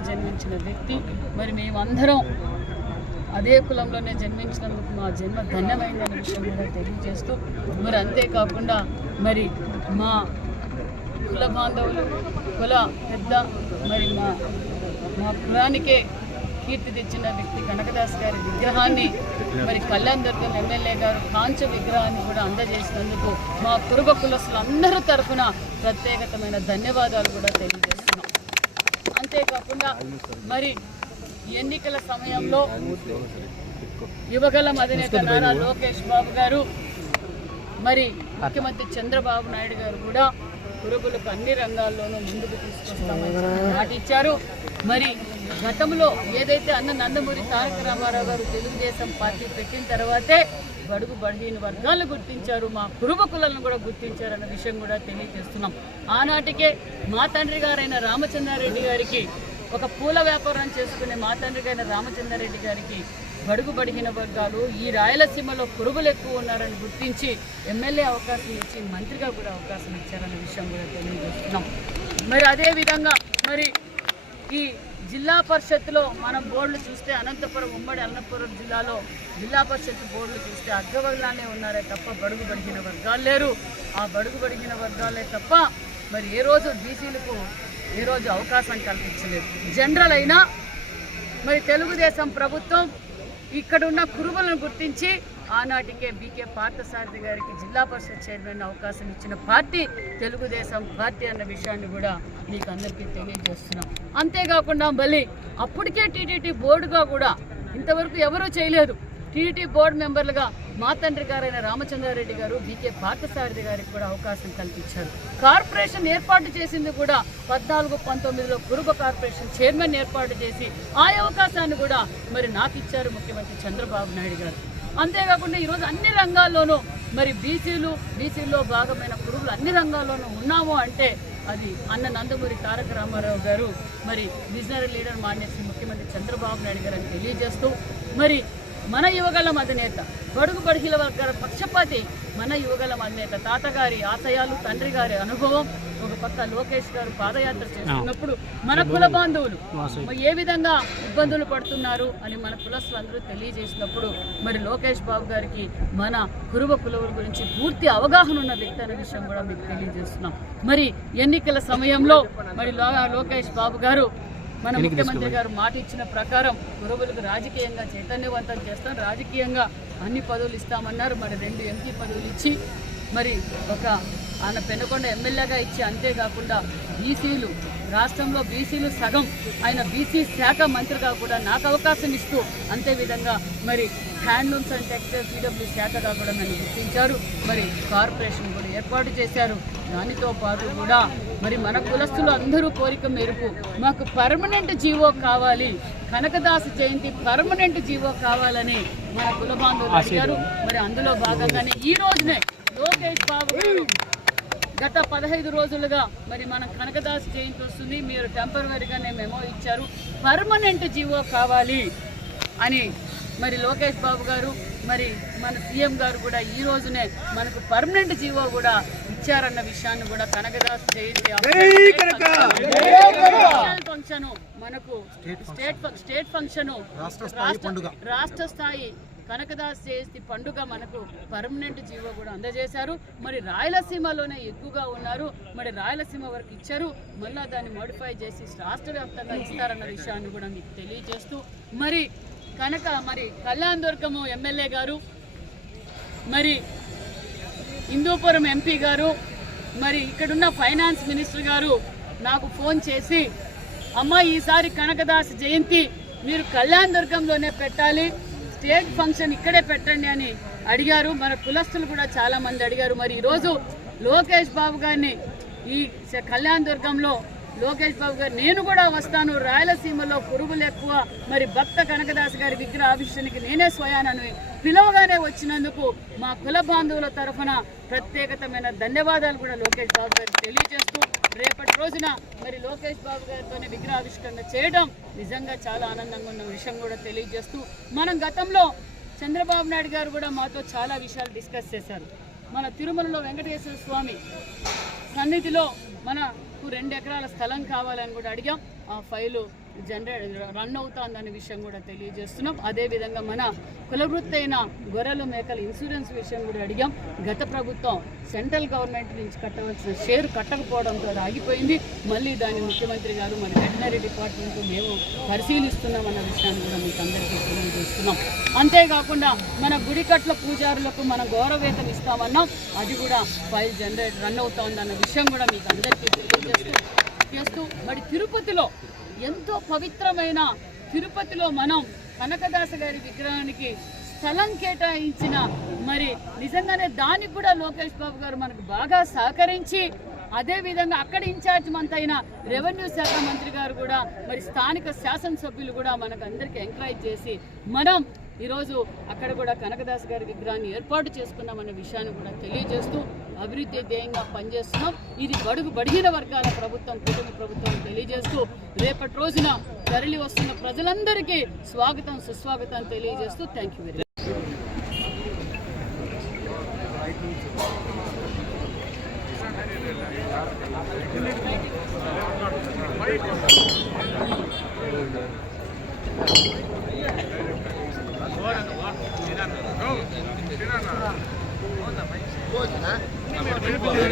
కులంలో జన్మించిన వ్యక్తి. మరి మేమందరం అదే కులంలోనే జన్మించినందుకు మా జన్మ ధన్యమైందనే విషయం కూడా తెలియజేస్తూ మరి అంతేకాకుండా మరి మా కుల బాంధవులు కుల పెద్ద మరి మా మా కులానికే కీర్తి తెచ్చిన వ్యక్తి కనకదాస్ గారి విగ్రహాన్ని మరి కళ్యాణ్ దుర్గం ఎమ్మెల్యే గారు కాంచ విగ్రహాన్ని కూడా అందజేసినందుకు మా కురుబ కులస్తులందరి తరఫున ప్రత్యేకతమైన ధన్యవాదాలు కూడా తెలియజేస్తున్నాం. అంతేకాకుండా మరి ఎన్నికల సమయంలో యువగల అధినేత నారా లోకేష్ బాబు గారు మరి ముఖ్యమంత్రి చంద్రబాబు నాయుడు గారు కూడా పురుగులకు అన్ని రంగాల్లోనూ ముందుకు తీసుకొస్తామని మాట ఇచ్చారు మరి గతంలో ఏదైతే అన్న నందమూరి తారక రామారావు గారు తెలుగుదేశం పార్టీ పెట్టిన తర్వాతే బడుగు బడిన వర్గాలను గుర్తించారు మా కురుబ కులను కూడా గుర్తించారన్న విషయం కూడా తెలియజేస్తున్నాం. ఆనాటికే మా తండ్రి గారైన రామచంద్రారెడ్డి గారికి ఒక పూల వ్యాపారం చేసుకునే మా తండ్రి గారైన రామచంద్రారెడ్డి గారికి బడుగు బడిగిన వర్గాలు ఈ రాయలసీమలో పురుగులు ఎక్కువ ఉన్నారని గుర్తించి ఎమ్మెల్యే అవకాశం ఇచ్చి మంత్రిగా కూడా అవకాశం ఇచ్చారన్న విషయం కూడా తెలియజేస్తున్నాం. మరి అదేవిధంగా మరి ఈ జిల్లా పరిషత్లో మనం బోర్డులు చూస్తే అనంతపురం ఉమ్మడి అనంతపురం జిల్లాలో జిల్లా పరిషత్ బోర్డులు చూస్తే అగ్రవర్గాలే ఉన్నారే తప్ప బడుగు బడిగిన వర్గాలు లేరు. ఆ బడుగు బడిగిన వర్గాలే తప్ప మరి ఏ రోజు బీసీలకు ఏ రోజు అవకాశం కల్పించలేదు. జనరల్ అయినా మరి తెలుగుదేశం ప్రభుత్వం ఇక్కడున్న కురువులను గుర్తించి ఆనాటికే బీకే పార్థసారథి గారికి జిల్లా పరిషత్ చైర్మన్ అవకాశం ఇచ్చిన పార్టీ తెలుగుదేశం పార్టీ అన్న విషయాన్ని కూడా మీకు అందరికీ తెలియజేస్తున్నాం. అంతేకాకుండా మళ్ళీ అప్పటికే టీటీడీ బోర్డుగా కూడా ఇంతవరకు ఎవరూ చేయలేదు. టీటీడీ బోర్డు మెంబర్లుగా మా తండ్రి గారైన రామచంద్రారెడ్డి గారు బీకే పార్థసారథి గారికి కూడా అవకాశం కల్పించారు. కార్పొరేషన్ ఏర్పాటు చేసింది కూడా పద్నాలుగు పంతొమ్మిదిలో కురుబ కార్పొరేషన్ చైర్మన్ ఏర్పాటు చేసి ఆ అవకాశాన్ని కూడా మరి నాకు ఇచ్చారు ముఖ్యమంత్రి చంద్రబాబు నాయుడు గారు. అంతేకాకుండా ఈరోజు అన్ని రంగాల్లోనూ మరి బీసీలు బీసీల్లో భాగమైన పురుగులు అన్ని రంగాల్లోనూ ఉన్నాము అంటే అది అన్న నందమూరి తారక రామారావు గారు మరి విజనరీ లీడర్ మాన్యశ్రీ ముఖ్యమంత్రి చంద్రబాబు నాయుడు గారు అని తెలియజేస్తూ మరి మన యువగలం అధినేత బడుగు బడిహిల వర్గాల పక్షపాతి మన యువగలం అధినేత తాతగారి ఆశయాలు తండ్రి గారి అనుభవం ఒక పక్క లోకేష్ గారు పాదయాత్ర చేస్తున్నప్పుడు మన కుల బాంధవులు ఏ విధంగా ఇబ్బందులు పడుతున్నారు అని మన కులస్తులందరూ తెలియజేసినప్పుడు మరి లోకేష్ బాబు గారికి మన కురువ కులవుల గురించి పూర్తి అవగాహన ఉన్న వ్యక్తి అనే విషయం కూడా మీకు తెలియజేస్తున్నాం. మరి ఎన్నికల సమయంలో మరి లోకేష్ బాబు గారు మన ముఖ్యమంత్రి గారు మాట ఇచ్చిన ప్రకారం కురువులకు రాజకీయంగా చైతన్యవంతం చేస్తాం. రాజకీయంగా అన్ని పదవులు ఇస్తామన్నారు. మరి రెండు ఎంపీ పదవులు ఇచ్చి మరి ఒక ఆయన పెనుకొండ ఎమ్మెల్యేగా ఇచ్చి అంతేకాకుండా బీసీలు రాష్ట్రంలో బీసీలు సగం ఆయన బీసీ శాఖ మంత్రిగా కూడా నాకు అవకాశం ఇస్తూ అంతే విధంగా మరి హ్యాండ్లూమ్స్ అండ్ టెక్స్టైల్స్ పీడబ్ల్యూ శాఖగా కూడా నన్ను గుర్తించారు. మరి కార్పొరేషన్ కూడా ఏర్పాటు చేశారు. దానితో పాటు కూడా మరి మన కులస్తులు అందరూ కోరిక మేరకు మాకు పర్మనెంట్ జీవో కావాలి. కనకదాసు జయంతి పర్మనెంట్ జీవో కావాలని మన కుల బాంధవులు అడిగారు. మరి అందులో భాగంగానే ఈ రోజునే లోకేష్ బాబు గారు గత పదహైదు రోజులుగా మరి మన కనకదాస్ జయంతి వస్తుంది. మీరు టెంపరీగానే మెమో ఇచ్చారు. పర్మనెంట్ జీవో కావాలి అని మరి లోకేష్ బాబు గారు మరి మన సీఎం గారు కూడా ఈ రోజునే మనకు పర్మనెంట్ జీవో కూడా ఇచ్చారన్న విషయాన్ని కూడా కనకదాస్ జయంతి ఫంక్షన్ మనకు స్టేట్ ఫ- స్టేట్ ఫంక్షన్ రాష్ట్ర రాష్ట్ర స్థాయి కనకదాస్ జయంతి పండుగ మనకు పర్మనెంట్ జీవో కూడా అందజేశారు. మరి రాయలసీమలోనే ఎక్కువగా ఉన్నారు. మరి రాయలసీమ వరకు ఇచ్చారు. మళ్ళా దాన్ని మోడిఫై చేసి రాష్ట్ర వ్యాప్తంగా ఇస్తారన్న విషయాన్ని కూడా మీకు తెలియజేస్తూ మరి కనుక మరి కళ్యాణ్ దుర్గము ఎమ్మెల్యే గారు మరి హిందూపురం ఎంపీ గారు మరి ఇక్కడున్న ఫైనాన్స్ మినిస్టర్ గారు నాకు ఫోన్ చేసి అమ్మ ఈసారి కనకదాస్ జయంతి మీరు కళ్యాణ్ దుర్గంలోనే పెట్టాలి స్టేట్ ఫంక్షన్ ఇక్కడే పెట్టండి అని అడిగారు. మన కులస్తులు కూడా చాలా మంది అడిగారు. మరి ఈరోజు లోకేష్ బాబు గారిని ఈ కళ్యాణ కళ్యాణ్ దుర్గంలో లోకేష్ బాబు గారు నేను కూడా వస్తాను. రాయలసీమలో పురుగులు ఎక్కువ. మరి భక్త కనకదాస్ గారి విగ్రహ ఆవిష్కరణకి నేనే స్వయానని పిలవగానే వచ్చినందుకు మా కుల బాంధవుల తరఫున ప్రత్యేకతమైన ధన్యవాదాలు కూడా లోకేష్ బాబు గారికి తెలియజేస్తూ రేపటి రోజున మరి లోకేష్ బాబు గారితోనే విగ్రహావిష్కరణ చేయడం నిజంగా చాలా ఆనందంగా ఉన్న విషయం కూడా తెలియజేస్తూ మనం గతంలో చంద్రబాబు నాయుడు గారు కూడా మాతో చాలా విషయాలు డిస్కస్ చేశారు. మన తిరుమలలో వెంకటేశ్వర స్వామి సన్నిధిలో మన మాకు రెండు ఎకరాల స్థలం కావాలని కూడా అడిగాం. ఆ ఫైలు జనరేట్ రన్ అవుతుందనే విషయం కూడా తెలియజేస్తున్నాం. అదేవిధంగా మన కులవృత్తైన గొర్రెలు మేకల ఇన్సూరెన్స్ విషయం కూడా అడిగాం. గత ప్రభుత్వం సెంట్రల్ గవర్నమెంట్ నుంచి కట్టవలసిన షేర్ కట్టకపోవడంతో ఆగిపోయింది. మళ్ళీ దాన్ని ముఖ్యమంత్రి గారు మన వెటనరీ డిపార్ట్మెంట్ మేము పరిశీలిస్తున్నామన్న విషయాన్ని కూడా మీకు అందరికీ తెలియజేస్తున్నాం. అంతేకాకుండా మన గుడికట్ల పూజారులకు మనం గౌరవేతం ఇస్తామన్నా. అది కూడా ఫైల్ జనరేట్ రన్ అవుతా ఉందన్న విషయం కూడా మీకు అందరికీ తెలియజేస్తున్నాం చేస్తూ మరి తిరుపతిలో ఎంతో పవిత్రమైన తిరుపతిలో మనం కనకదాస గారి విగ్రహానికి స్థలం కేటాయించిన మరి నిజంగానే దానికి కూడా లోకేష్ బాబు గారు మనకు బాగా సహకరించి అదేవిధంగా అక్కడ ఇన్ఛార్జ్ మంత్ అయిన రెవెన్యూ శాఖ మంత్రి గారు కూడా మరి స్థానిక శాసనసభ్యులు కూడా మనకు అందరికీ ఎంకరేజ్ చేసి మనం ఈరోజు అక్కడ కూడా కనకదాస్ గారి విగ్రహాన్ని ఏర్పాటు చేసుకున్నామనే విషయాన్ని కూడా తెలియజేస్తూ అభివృద్ధి ధ్యేయంగా పనిచేస్తున్నాం. ఇది బడుగు బడిగిన వర్గాల ప్రభుత్వం కుటుంబ ప్రభుత్వం తెలియజేస్తూ రేపటి రోజున తరలి వస్తున్న ప్రజలందరికీ స్వాగతం సుస్వాగతం తెలియజేస్తూ thank you very much coisa, né? Não, não, não, não, não, não, não.